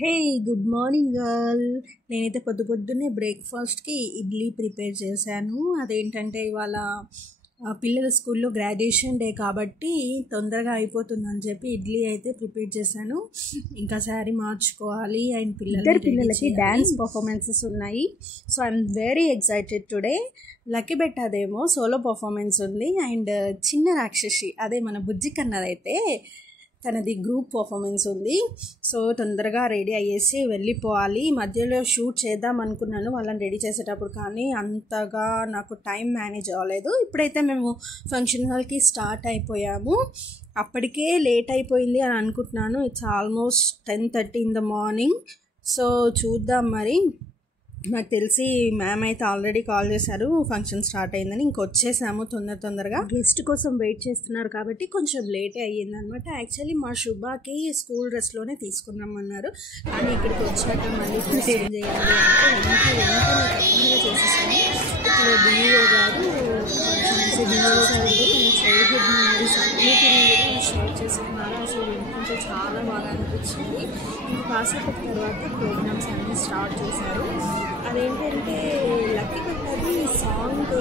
Hey good morning girl. నేనైతే పొద్దున్నే బ్రేక్ఫాస్ట్కి ఇడ్లీ ప్రిపేర్ చేశాను. అదేంటంటే ఇవాళ పిల్లల స్కూల్లో గ్రాడ్యుయేషన్ డే కాబట్టి తొందరగా అయిపోతుందని చెప్పి ఇడ్లీ అయితే ప్రిపేర్ చేశాను. ఇంకా శారీ మార్చుకోవాలి అండ్ పిల్లలకి డ్యాన్స్ పర్ఫార్మెన్సెస్ ఉన్నాయి. So I'm very excited today. Lucky bet అదేమో సోలో పర్ఫార్మెన్స్ ఉంది అండ్ చిన్న రాక్షసి అదే మన బుజ్జి కన్నదైతే తనది గ్రూప్ పర్ఫార్మెన్స్ ఉంది. సో తొందరగా రెడీ అయ్యేసి వెళ్ళిపోవాలి. మధ్యలో షూట్ చేద్దాం అనుకున్నాను వాళ్ళని రెడీ చేసేటప్పుడు, కానీ అంతగా నాకు టైం మేనేజ్ అవ్వలేదు. ఇప్పుడైతే మేము ఫంక్షన్ హాల్కి స్టార్ట్ అయిపోయాము. అప్పటికే లేట్ అయిపోయింది అని అనుకుంటున్నాను. It's almost 10:30 in the morning. So చూద్దాం మరి. నాకు తెలిసి మ్యామ్ అయితే ఆల్రెడీ కాల్ చేశారు ఫంక్షన్ స్టార్ట్ అయిందని. ఇంకొచ్చేసాము తొందరగా. గెస్ట్ కోసం వెయిట్ చేస్తున్నారు కాబట్టి కొంచెం లేటే అయ్యింది అనమాట. యాక్చువల్లీ మా శుభాకి స్కూల్ డ్రెస్లోనే తీసుకున్నామన్నారు, కానీ ఇక్కడికి వచ్చాక మళ్ళీ డ్రెస్ చేంజ్ చేయాలి అంటే వెంటనే చేసేసాము. ఇక్కడ డిఓ గారు చైల్డ్హుడ్ మెమరీస్ అన్నిటిని కూడా షేర్ చేసుకున్నారు. అసలు వింటుంటే చాలా బాగా అనిపించింది. ఇంకా కాసేపటి తర్వాత ప్రోగ్రామ్స్ అన్నీ స్టార్ట్ చేశారు. అదేంటంటే లక్కీ పెట్టది సాంగ్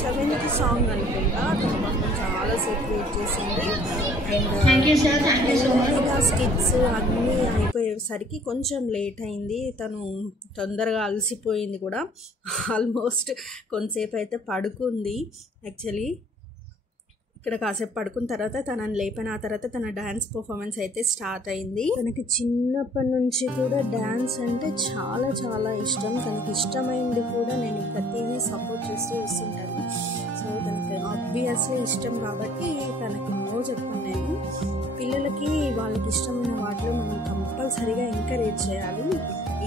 7th సాంగ్ అనుకుంటా. తన మొత్తం చాలాసేపు వెయిట్ చేసింది అండ్ ఇంకా స్కిట్స్ అన్నీ అయిపోయేసరికి కొంచెం లేట్ అయింది. తను తొందరగా అలసిపోయింది కూడా. ఆల్మోస్ట్ కొంతసేపు అయితే పడుకుంది. యాక్చువల్లీ ఇక్కడ కాసేపు పడుకున్న తర్వాత తనని లేపిన తర్వాత తన డ్యాన్స్ పర్ఫార్మెన్స్ అయితే స్టార్ట్ అయింది. తనకి చిన్నప్పటి నుంచి కూడా డ్యాన్స్ అంటే చాలా చాలా ఇష్టం. తనకి ఇష్టమైంది కూడా నేను ప్రతిదీ సపోర్ట్ చేస్తూ వస్తుంటాను. సో తనకి ఆబ్వియస్లీ ఇష్టం కాబట్టి తనకి నో చెప్పాను నేను. పిల్లలకి వాళ్ళకి ఇష్టమైన వాటిలో మనం కంపల్సరీగా ఎంకరేజ్ చేయాలి.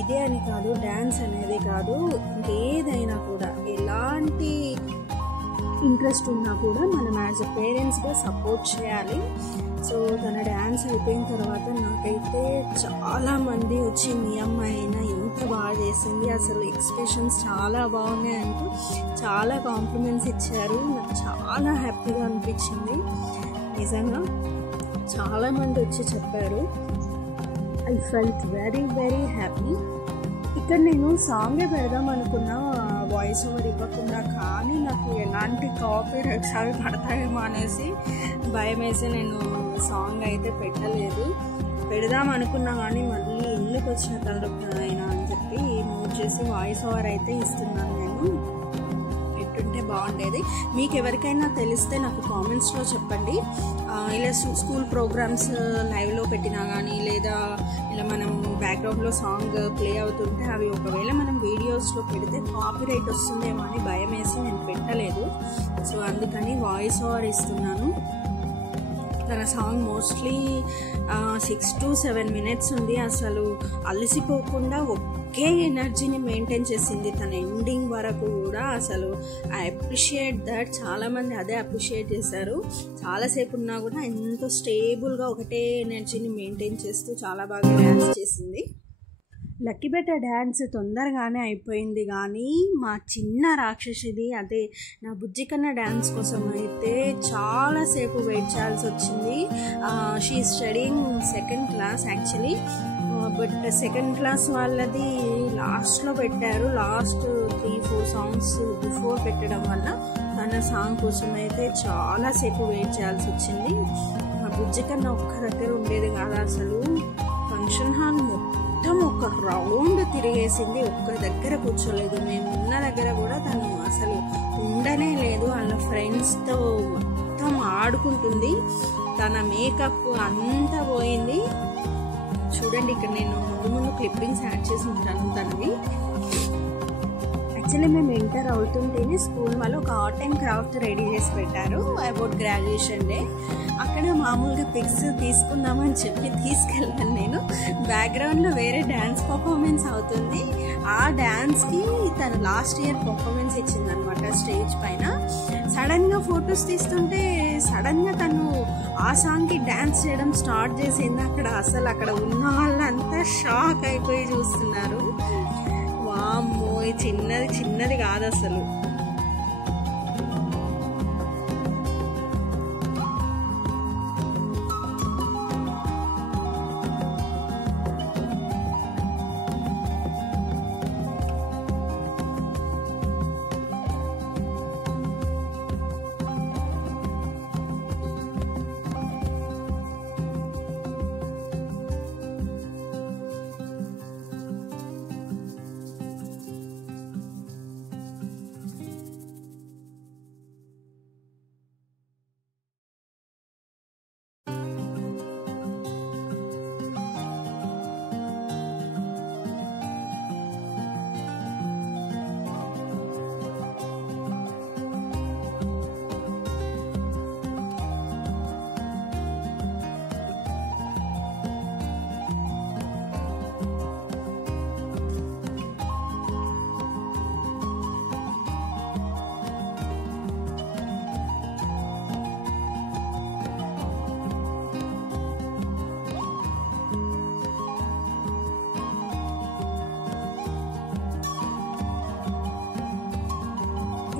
ఇదే అని కాదు, డ్యాన్స్ అనేది కాదు, ఇంకేదైనా కూడా ఎలాంటి ఇంట్రెస్ట్ ఉన్నా కూడా మనం యాజ్ అ పేరెంట్స్గా సపోర్ట్ చేయాలి. సో తన డ్యాన్స్ అయిపోయిన తర్వాత నాకైతే చాలామంది వచ్చి మీ అమ్మాయి అయినా ఎంత బాగా చేసింది, అసలు ఎక్స్ప్రెషన్స్ చాలా బాగున్నాయి అంటూ చాలా కాంప్లిమెంట్స్ ఇచ్చారు. నాకు చాలా హ్యాపీగా అనిపించింది. నిజంగా చాలామంది వచ్చి చెప్పారు. I felt very very happy. ఇక్కడ నేను సాంగే పెడదాం అనుకున్నా వాయిస్ ఓవర్ ఇవ్వకుండా, కానీ నాకు ఎలాంటి కాపీ రైట్స్ అవి పడతాయేమో అనేసి భయం వేసి నేను సాంగ్ అయితే పెట్టలేదు. పెడదాం అనుకున్నా కానీ మళ్ళీ ఎందుకు వచ్చిన తలనొప్పినైనా అని చెప్పి మూవ్ చేసి వాయిస్ ఓవర్ అయితే ఇస్తున్నాను నేను. పెట్టుంటే బాగుండేది. మీకు ఎవరికైనా తెలిస్తే నాకు కామెంట్స్లో చెప్పండి. ఇలా స్కూల్ ప్రోగ్రామ్స్ లైవ్లో పెట్టినా కానీ లేదా ఇలా మనం బ్యాక్గ్రౌండ్లో సాంగ్ ప్లే అవుతుంటే అవి ఒకవేళ మనం వీడియోస్లో పెడితే కాపీరైట్ వస్తుందేమో అని భయం వేసి నేను పెట్టలేదు. సో అందుకని వాయిస్ ఓవర్ ఇస్తున్నాను. తన సాంగ్ మోస్ట్లీ 6 to 7 minutes ఉంది. అసలు అలసిపోకుండా ఒకే ఎనర్జీని మెయింటైన్ చేసింది తన ఎండింగ్ వరకు కూడా. అసలు ఐ అప్రిషియేట్ దట్. చాలామంది అదే అప్రిషియేట్ చేశారు. చాలాసేపు ఉన్నా కూడా ఎంతో స్టేబుల్గా ఒకటే ఎనర్జీని మెయింటైన్ చేస్తూ చాలా బాగా డ్యాన్స్ చేసింది. లక్కీ బెట్ట డ్యాన్స్ తొందరగానే అయిపోయింది, కానీ మా చిన్న రాక్షసిది అదే నా బుజ్జి కన్నా డ్యాన్స్ కోసం అయితే చాలాసేపు వెయిట్ చేయాల్సి వచ్చింది. She studying 2nd class actually, but 2nd class వాళ్ళది లాస్ట్లో పెట్టారు. లాస్ట్ 3-4 songs బిఫోర్ పెట్టడం వల్ల తన సాంగ్ కోసం అయితే చాలాసేపు వెయిట్ చేయాల్సి వచ్చింది. మా బుజ్జి కన్నా ఒక్క దగ్గర ఉండేది కాదు. అసలు ఫంక్షన్ హాల్ మొత్తం ఒక రౌండ్ తిరిగేసింది, ఒక్క దగ్గర కూర్చోలేదు. మేము ఉన్న దగ్గర కూడా తను అసలు ఉండనే లేదు. వాళ్ళ ఫ్రెండ్స్తో మొత్తం ఆడుకుంటుంది. తన మేకప్ అంతా పోయింది. చూడండి, ఇక్కడ నేను ముందు క్లిప్పింగ్స్ యాడ్ చేసి ఉంటాను తనవి. యాక్చువల్లీ మేము ఎంటర్ అవుతుంటేనే స్కూల్ వాళ్ళు ఒక ఆర్ట్ అండ్ క్రాఫ్ట్ రెడీ చేసి పెట్టారు అబౌట్ గ్రాడ్యుయేషన్ డే. అక్కడ మామూలుగా పిక్స్ తీసుకుందామని చెప్పి తీసుకెళ్ళాను నేను. బ్యాక్గ్రౌండ్లో వేరే డ్యాన్స్ పర్ఫార్మెన్స్ అవుతుంది. ఆ డ్యాన్స్కి తను లాస్ట్ ఇయర్ పర్ఫార్మెన్స్ ఇచ్చిందనమాట స్టేజ్ పైన. సడన్గా ఫొటోస్ తీస్తుంటే సడన్గా తను ఆ సాంగ్కి డ్యాన్స్ చేయడం స్టార్ట్ చేసింది. అసలు అక్కడ ఉన్న వాళ్ళంతా షాక్ అయిపోయి చూస్తున్నారు. వామ్మో, చిన్నది కాదు అసలు.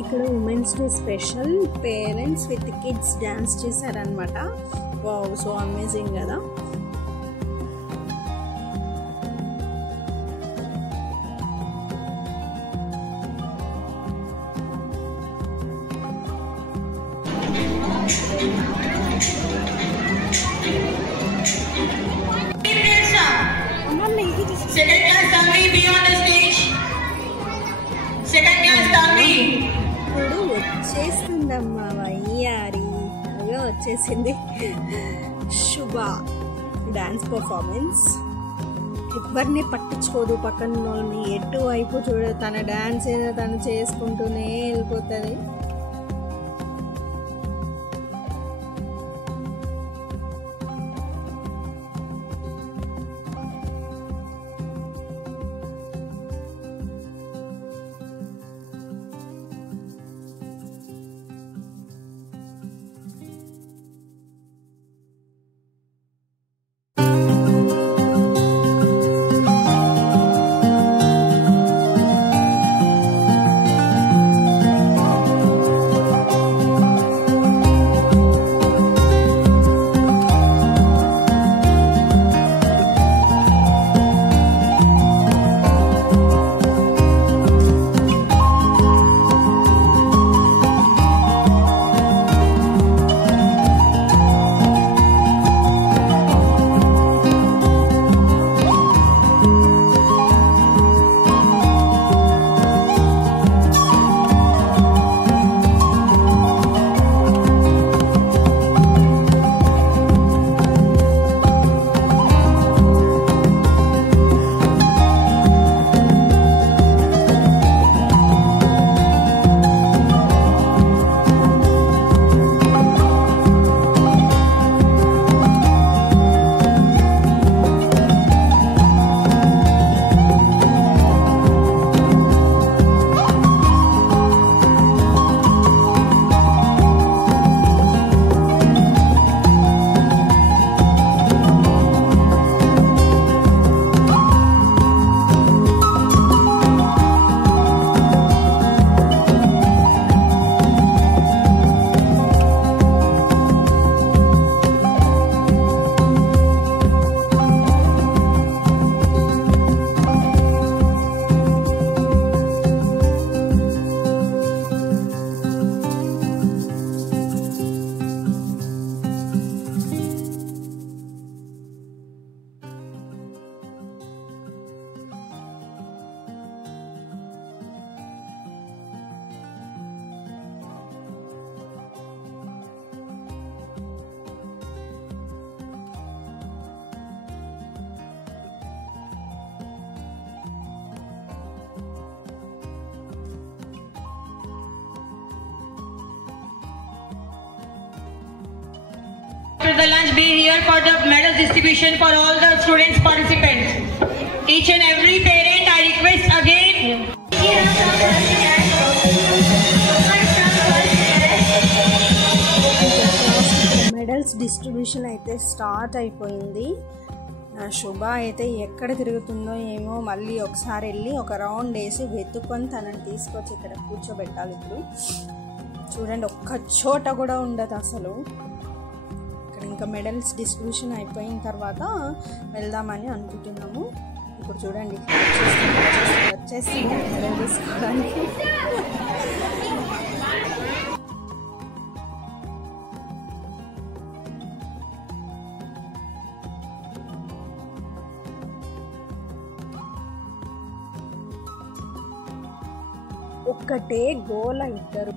ఇక్కడ women's day special parents with kids dance చేశారనమాట. వావ్, సో అమేజింగ్ కదా. ఇప్పుడు వచ్చేస్తుందమ్మా వయ్యారి, అదే వచ్చేసింది శుభ డాన్స్ పర్ఫార్మెన్స్. ఎవరిని పట్టించుకోదు, పక్కన వాళ్ళని ఎటు వైపు చూడ, తన డాన్స్ ఏదో తను చేసుకుంటూనే వెళ్ళిపోతుంది. After the lunch, be here for the medal distribution for all the students participants. Each and every parent, I request again. Medals distribution అయితే స్టార్ట్ అయిపోయింది. శుభ అయితే ఎక్కడ తిరుగుతుందో ఏమో, మళ్ళీ ఒకసారి వెళ్ళి ఒక రౌండ్ వేసి వెతుక్కొని తనని తీసుకొచ్చి ఇక్కడ కూర్చోబెట్టాలి. ఇప్పుడు చూడండి, ఒక్క చోట కూడా ఉండదు అసలు. ఇక్కడ ఇంకా మెడల్స్ డిస్ట్రిబ్యూషన్ అయిపోయిన తర్వాత వెళ్దామని అనుకుంటున్నాము. ఇప్పుడు చూడండి, వచ్చేసి మెడల్ తీసుకోవడానికి. ఒక్కటే గోల ఇద్దరు.